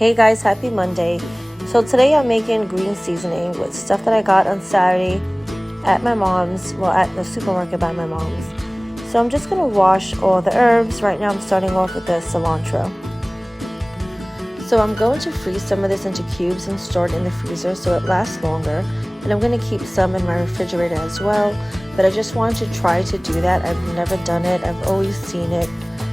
Hey guys, happy Monday. So today I'm making green seasoning with stuff that I got on Saturday at my mom's, well, at the supermarket by my mom's. So I'm just going to wash all the herbs. Right now I'm starting off with the cilantro. So I'm going to freeze some of this into cubes and store it in the freezer so it lasts longer. And I'm going to keep some in my refrigerator as well. But I just wanted to try to do that. I've never done it. I've always seen it.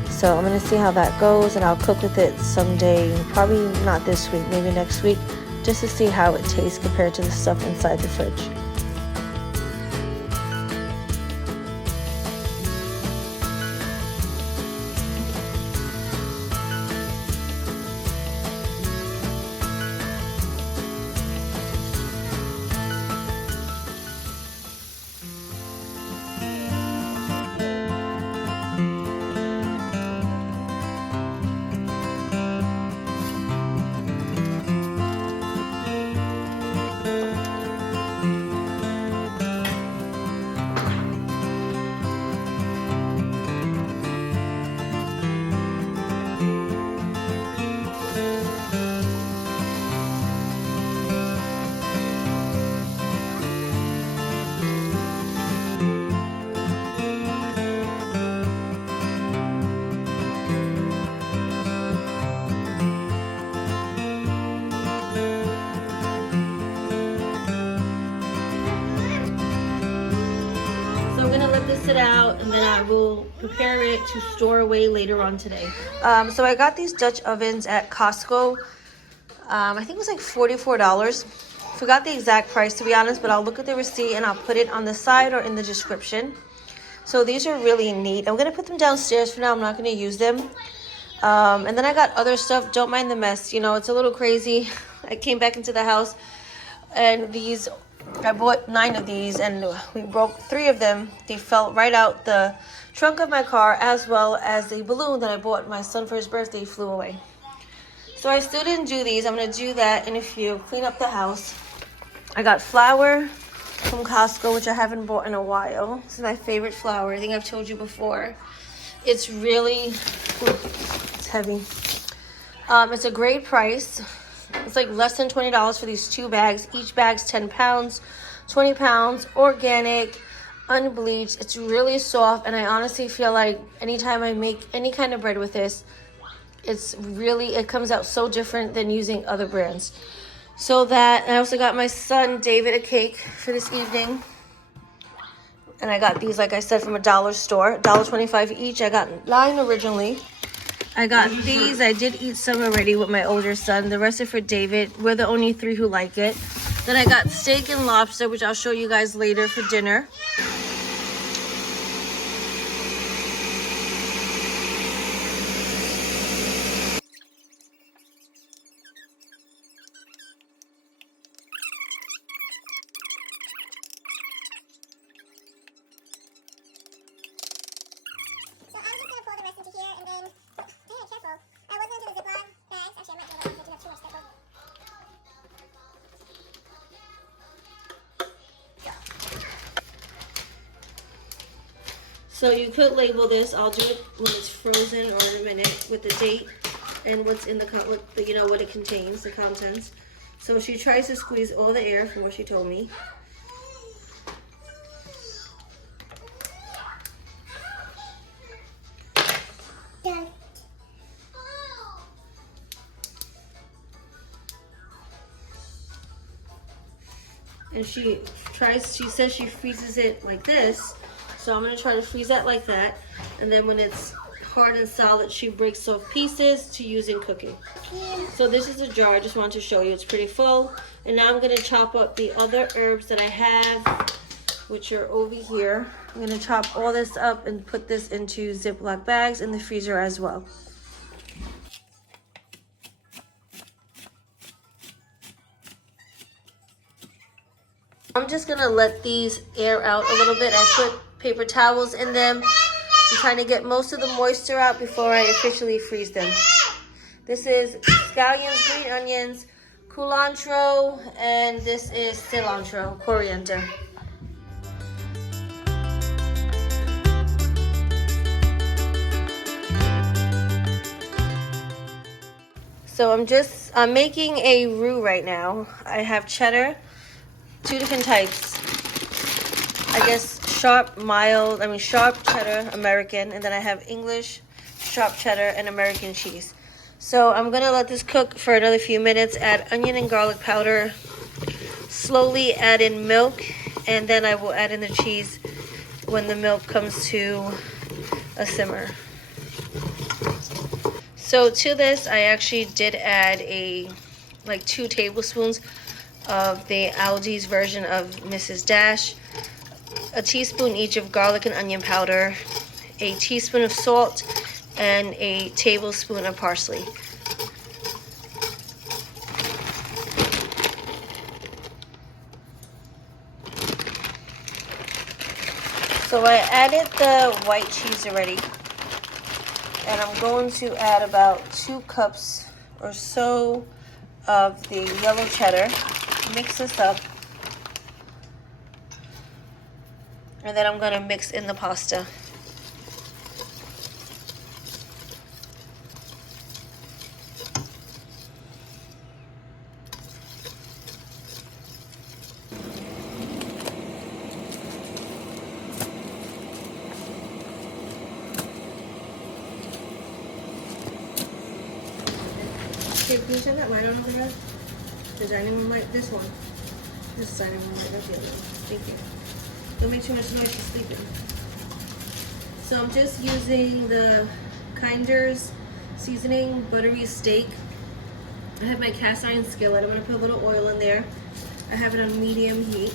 So I'm going to see how that goes, and I'll cook with it someday, probably not this week, maybe next week, just to see how it tastes compared to the stuff inside the fridge. Sit out, and then I will prepare it to store away later on today. So I got these Dutch ovens at Costco. I think it was like $44. Forgot the exact price, to be honest, but I'll look at the receipt and I'll put it on the side or in the description. So these are really neat. I'm gonna put them downstairs for now. I'm not gonna use them. And then I got other stuff. Don't mind the mess, you know, it's a little crazy. I came back into the house and I bought 9 of these and we broke 3 of them. They fell right out the trunk of my car, as well as a balloon that I bought my son for his birthday flew away. So I still didn't do these. I'm going to do that in a few. Clean up the house. I got flour from Costco, which I haven't bought in a while. This is my favorite flour. I think I've told you before. It's really, it's heavy. It's a great price. It's like less than $20 for these 2 bags. Each bag's 10 pounds, 20 pounds, organic, unbleached. It's really soft, and I honestly feel like anytime I make any kind of bread with this, it comes out so different than using other brands. So that, and I also got my son David a cake for this evening. And I got these, like I said, from a dollar store, $1.25 each. I got 9 originally. I got these. I did eat some already with my older son. The rest are for David. We're the only 3 who like it. Then I got steak and lobster, which I'll show you guys later for dinner. So you could label this. I'll do it when it's frozen or in a minute with the date and what's in you know, what it contains, the contents. So she tries to squeeze all the air from what she told me. And she says she freezes it like this. So I'm going to try to freeze that like that. And then when it's hard and solid, she breaks off pieces to use in cooking. So this is a jar. I just wanted to show you. It's pretty full. And now I'm going to chop up the other herbs that I have, which are over here. I'm going to chop all this up and put this into Ziploc bags in the freezer as well. I'm just going to let these air out a little bit. I put paper towels in them. I'm trying to get most of the moisture out before I officially freeze them. This is scallions, green onions, culantro, and this is cilantro, coriander. So I'm making a roux right now. I have cheddar, 2 different types. I guess sharp cheddar, American, and then I have English, sharp cheddar, and American cheese. So I'm gonna let this cook for another few minutes, add onion and garlic powder, slowly add in milk, and then I will add in the cheese when the milk comes to a simmer. So to this, I actually did add like 2 tablespoons of the Aldi's version of Mrs. Dash, a teaspoon each of garlic and onion powder, a teaspoon of salt, and a tablespoon of parsley. So I added the white cheese already, and I'm going to add about 2 cups or so of the yellow cheddar. Mix this up, and then I'm going to mix in the pasta. Okay, can you turn that light on over there? The dining room light, this one. This dining room light, not the other one. Thank you. Don't make too much noise, she's sleeping. So I'm just using the Kinder's seasoning buttery steak. I have my cast iron skillet. I'm going to put a little oil in there. I have it on medium heat.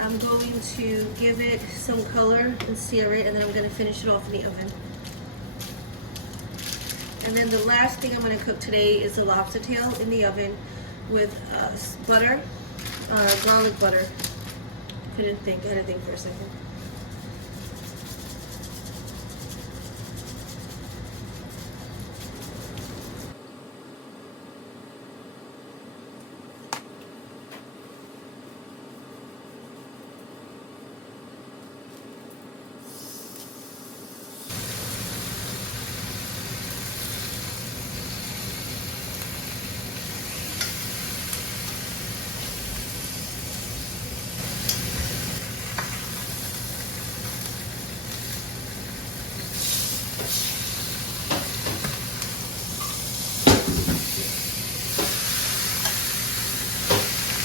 I'm going to give it some color and sear it, and then I'm going to finish it off in the oven. And then the last thing I'm going to cook today is the lobster tail in the oven with butter, garlic butter. I had to think for a second.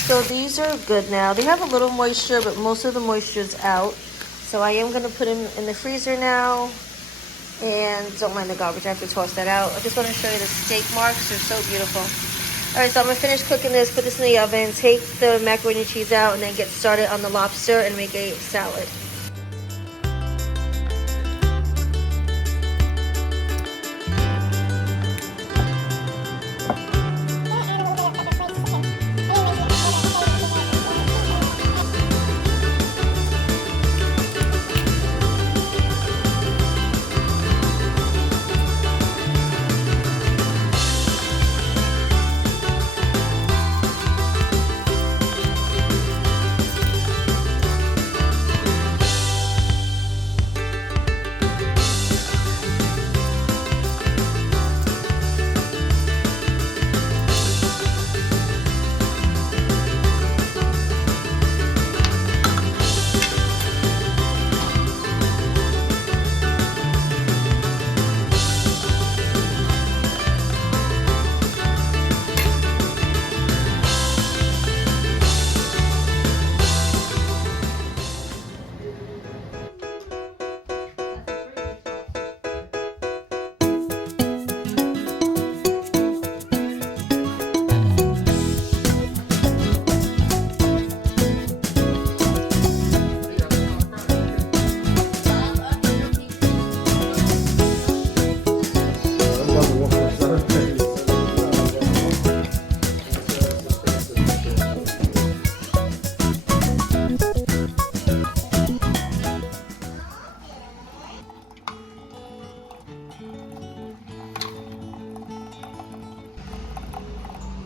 So these are good now. They have a little moisture, but most of the moisture is out. So I am going to put them in the freezer now. And don't mind the garbage, I have to toss that out. I just want to show you the steak marks, they're so beautiful. Alright, so I'm going to finish cooking this, put this in the oven, take the macaroni and cheese out, and then get started on the lobster and make a salad.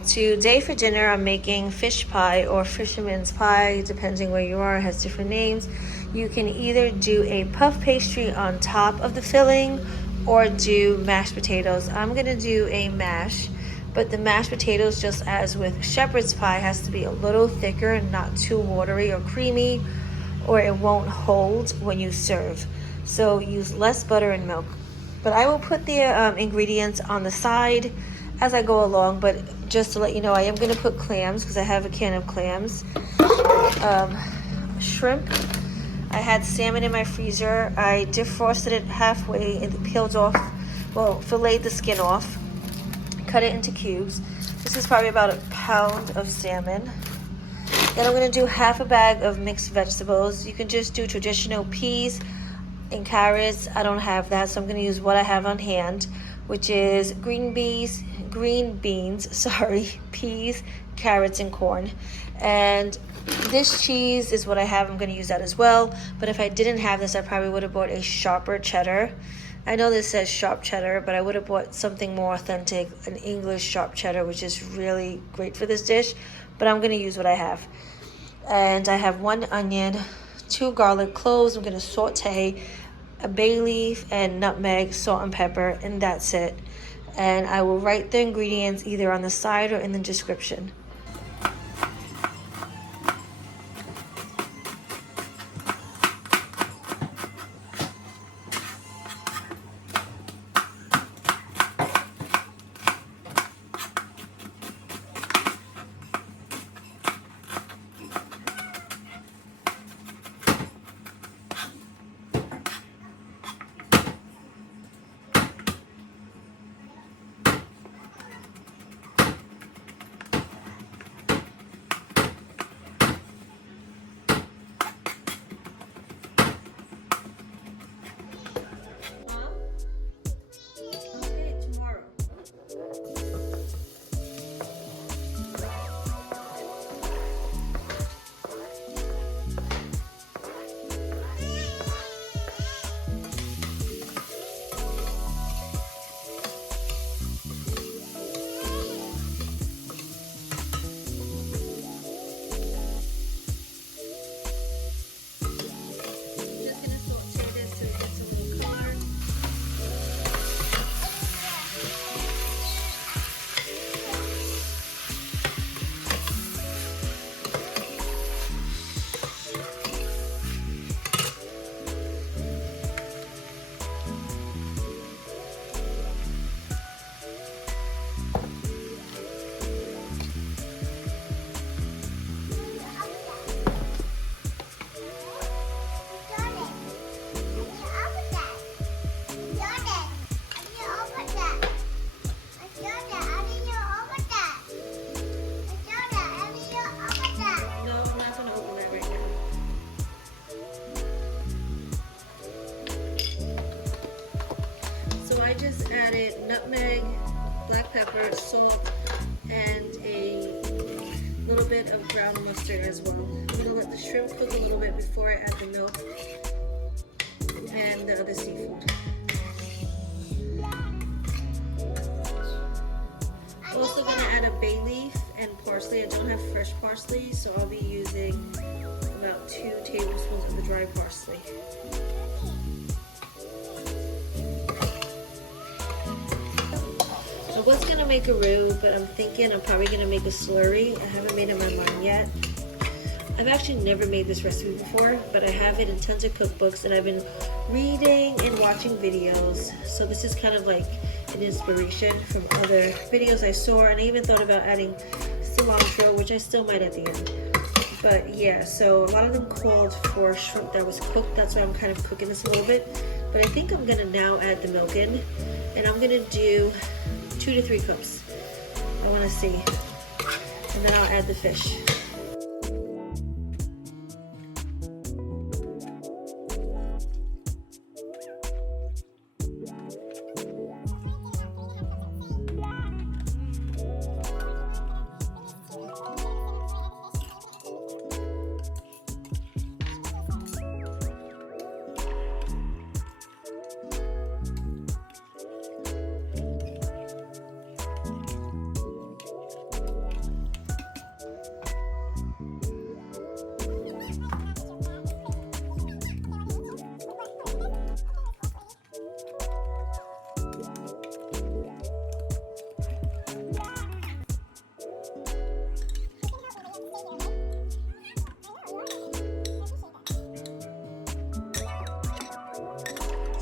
Today for dinner, I'm making fish pie or fisherman's pie, depending where you are, it has different names. You can either do a puff pastry on top of the filling or do mashed potatoes. I'm gonna do a mash. But the mashed potatoes, just as with shepherd's pie, has to be a little thicker and not too watery or creamy, or it won't hold when you serve. So use less butter and milk. But I will put the ingredients on the side as I go along. But just to let you know, I am going to put clams because I have a can of clams. Shrimp. I had salmon in my freezer. I defrosted it halfway and peeled off, well, filleted the skin off, cut it into cubes. This is probably about a pound of salmon. Then I'm going to do half a bag of mixed vegetables. You can just do traditional peas and carrots. I don't have that, so I'm going to use what I have on hand, which is green beans, peas, carrots, and corn. And this cheese is what I have. I'm going to use that as well. But if I didn't have this, I probably would have bought a sharper cheddar. I know this says sharp cheddar, but I would have bought something more authentic, an English sharp cheddar, which is really great for this dish. But I'm going to use what I have. And I have 1 onion, 2 garlic cloves. I'm going to saute a bay leaf and nutmeg, salt and pepper, and that's it. And I will write the ingredients either on the side or in the description. I just added nutmeg, black pepper, salt, and a little bit of ground mustard as well. I'm going to let the shrimp cook a little bit before I add the milk and the other seafood. I'm also going to add a bay leaf and parsley. I don't have fresh parsley, so I'll be using about 2 tablespoons of the dry parsley. I was going to make a roux, but I'm thinking I'm probably going to make a slurry. I haven't made up my mind yet. I've actually never made this recipe before, but I have it in tons of cookbooks, and I've been reading and watching videos. So this is kind of like an inspiration from other videos I saw, and I even thought about adding cilantro, which I still might at the end. But yeah, so a lot of them called for shrimp that was cooked. That's why I'm kind of cooking this a little bit. But I think I'm going to now add the milk in, and I'm going to do 2 to 3 cups. I want to see. And then I'll add the fish.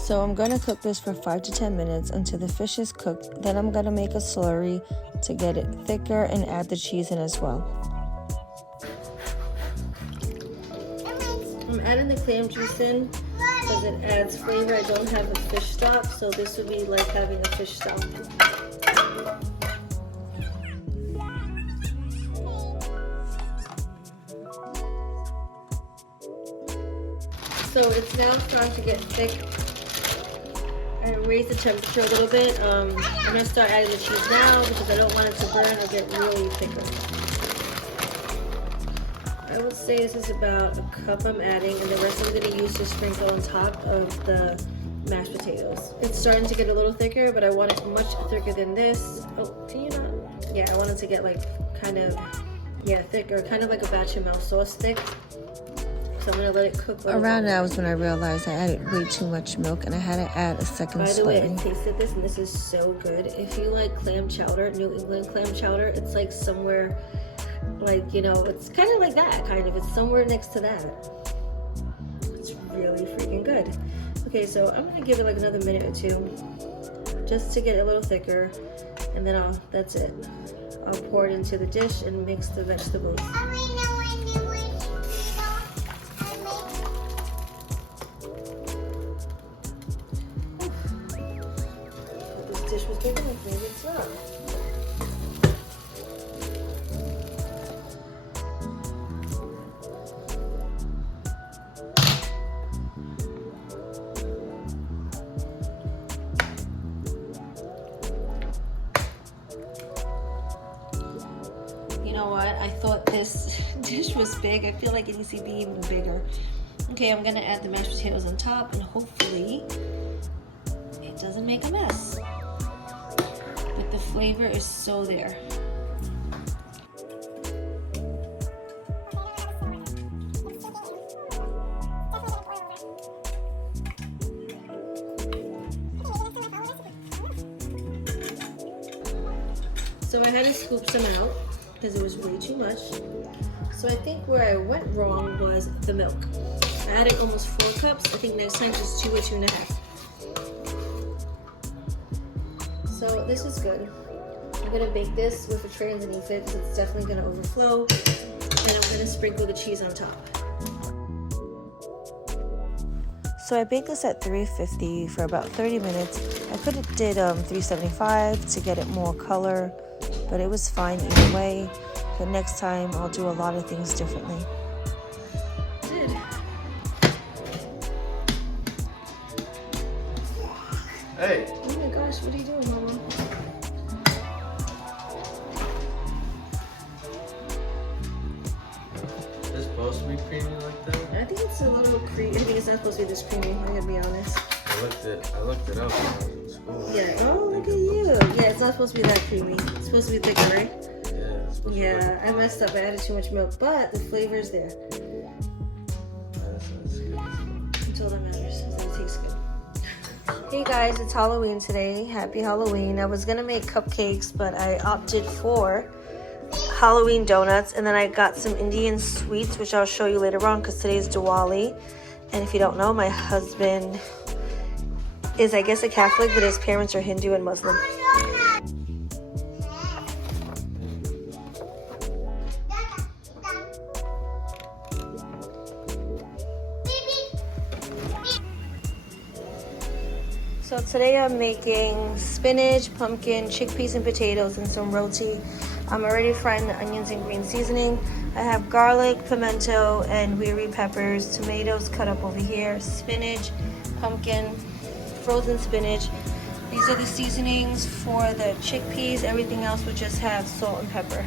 So I'm gonna cook this for 5 to 10 minutes until the fish is cooked. Then I'm gonna make a slurry to get it thicker and add the cheese in as well. I'm adding the clam juice in because it adds flavor. I don't have a fish stock, so this would be like having a fish stock. So it's now starting to get thick. I raised the temperature a little bit. I'm gonna start adding the cheese now because I don't want it to burn or get really thicker. I would say this is about a cup I'm adding, and the rest I'm gonna use to sprinkle on top of the mashed potatoes. It's starting to get a little thicker, but I want it much thicker than this. Oh, can you not? Yeah, I want it to get like kind of, yeah, thicker, kind of like a bechamel sauce thick. So I'm gonna let it cook. Around now is when I realized I added way too much milk and I had to add a second slurry. By the way, I tasted this and this is so good. If you like clam chowder, New England clam chowder, it's like somewhere, like, you know, it's kind of like that, kind of. It's somewhere next to that. It's really freaking good. Okay, so I'm gonna give it like another minute or two just to get a little thicker, and then that's it. I'll pour it into the dish and mix the vegetables. Dish was big enough, maybe it's not. You know what? I thought this dish was big. I feel like it needs to be even bigger. Okay, I'm gonna add the mashed potatoes on top and hopefully it doesn't make a mess. But the flavor is so there. So I had to scoop some out because it was way too much. So I think where I went wrong was the milk. I added almost 4 cups. I think next time just 2 or 2.5. So this is good. I'm gonna bake this with a tray underneath it because it's definitely gonna overflow. And I'm gonna sprinkle the cheese on top. So I baked this at 350 for about 30 minutes. I could have did 375 to get it more color, but it was fine either way. But next time I'll do a lot of things differently. Hey. Oh my gosh, what are you doing, Mama? Is this supposed to be creamy like that? I think it's a little creamy. I think it's not supposed to be this creamy, I'm gonna be honest. I looked it up when I was in school. Yeah, oh look at you. Yeah, it's not supposed to be that creamy. It's supposed to be thicker, right? Yeah, it's supposed to be. Yeah, I messed up. I added too much milk, but the flavor is there. That's good. That's all that matters, is that it tastes good. Hey guys, it's Halloween today. Happy Halloween. I was gonna make cupcakes, but I opted for Halloween donuts, and then I got some Indian sweets, which I'll show you later on because today's Diwali. And if you don't know, my husband is, I guess, a Catholic, but his parents are Hindu and Muslim. So today I'm making spinach, pumpkin, chickpeas, and potatoes, and some roti. I'm already frying the onions in green seasoning. I have garlic, pimento, and weary peppers, tomatoes cut up over here, spinach, pumpkin, frozen spinach. These are the seasonings for the chickpeas. Everything else would just have salt and pepper.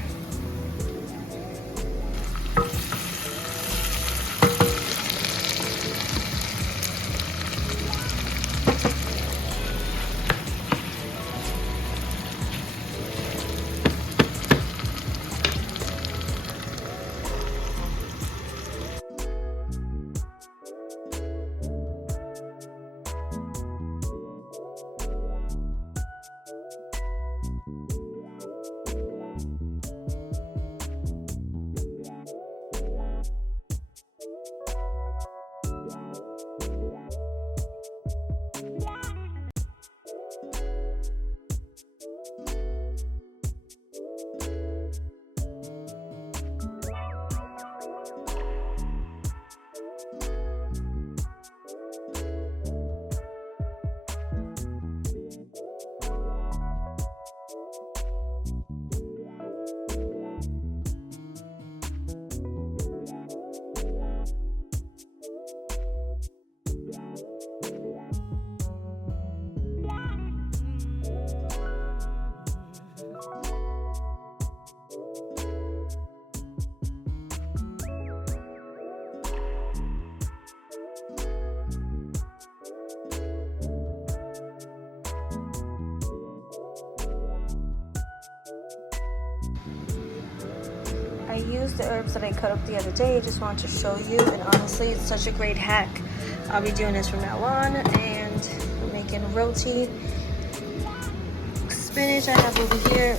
I used the herbs that I cut up the other day. I just wanted to show you, and honestly, it's such a great hack. I'll be doing this from now on, and I'm making roti. Spinach I have over here,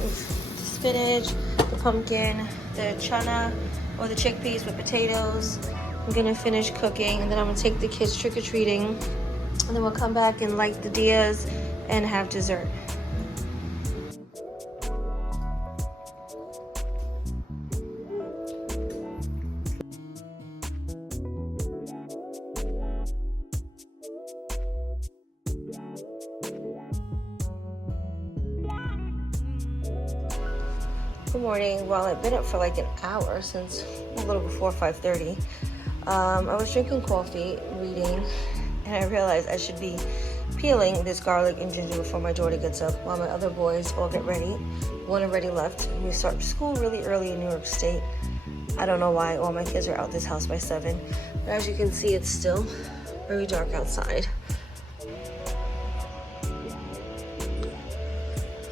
spinach, the pumpkin, the chana, or the chickpeas with potatoes. I'm gonna finish cooking, and then I'm gonna take the kids trick-or-treating, and then we'll come back and light the diyas and have dessert. Good morning. Well, I've been up for like an hour, since a little before 5:30. I was drinking coffee, reading, and I realized I should be peeling this garlic and ginger before my daughter gets up, while my other boys all get ready. One already left. We start school really early in New York State. I don't know why all my kids are out this house by 7, but as you can see, it's still very dark outside.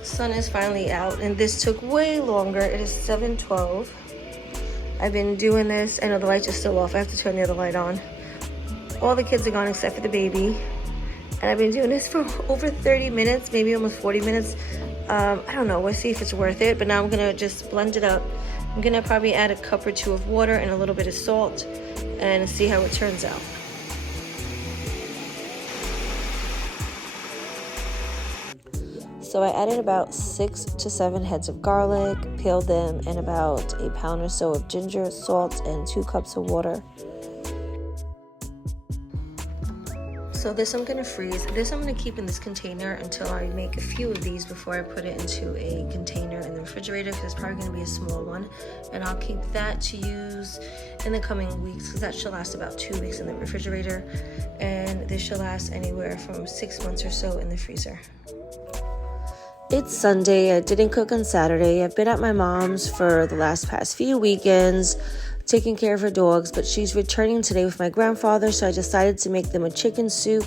Sun is finally out, and this took way longer. It is 7:12. I've been doing this. I know the lights are still off. I have to turn the other light on. All the kids are gone except for the baby, and I've been doing this for over 30 minutes, maybe almost 40 minutes. I don't know. We'll see if it's worth it, but now I'm gonna just blend it up. I'm gonna probably add a cup or two of water and a little bit of salt and see how it turns out. So I added about 6 to 7 heads of garlic, peeled them, and about a pound or so of ginger, salt, and 2 cups of water. So this I'm gonna freeze. This I'm gonna keep in this container until I make a few of these before I put it into a container in the refrigerator, because it's probably gonna be a small one. And I'll keep that to use in the coming weeks, because that should last about 2 weeks in the refrigerator. And this should last anywhere from 6 months or so in the freezer. It's Sunday. I didn't cook on Saturday. I've been at my mom's for the past few weekends, taking care of her dogs, but she's returning today with my grandfather, so I decided to make them a chicken soup,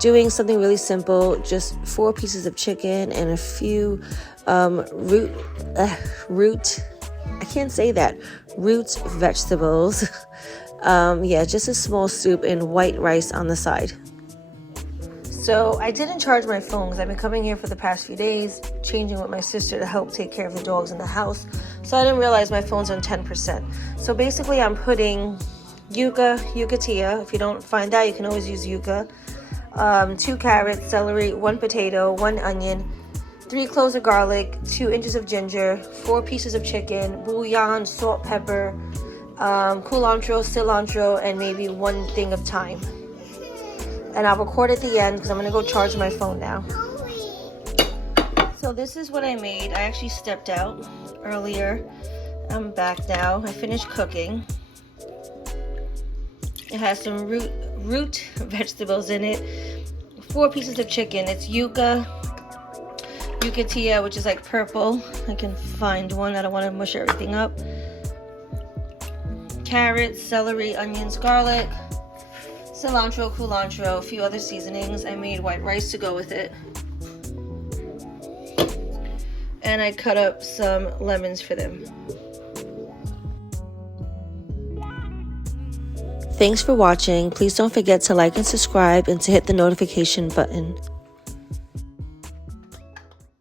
doing something really simple, just 4 pieces of chicken and a few root vegetables. Yeah, just a small soup and white rice on the side. So I didn't charge my phone because I've been coming here for the past few days, changing with my sister to help take care of the dogs in the house. So I didn't realize my phone's on 10%. So basically I'm putting yuca tia. If you don't find that, you can always use yuca. 2 carrots, celery, 1 potato, 1 onion, 3 cloves of garlic, 2 inches of ginger, 4 pieces of chicken, bouillon, salt, pepper, culantro, cilantro, and maybe 1 thing of thyme. And I'll record at the end because I'm going to go charge my phone now. So this is what I made. I actually stepped out earlier. I'm back now. I finished cooking. It has some root vegetables in it. 4 pieces of chicken. It's yuca tia, which is like purple. I can find one. I don't want to mush everything up. Carrots, celery, onions, garlic, cilantro, culantro, a few other seasonings. I made white rice to go with it. And I cut up some lemons for them. Thanks for watching. Please don't forget to like and subscribe and to hit the notification button.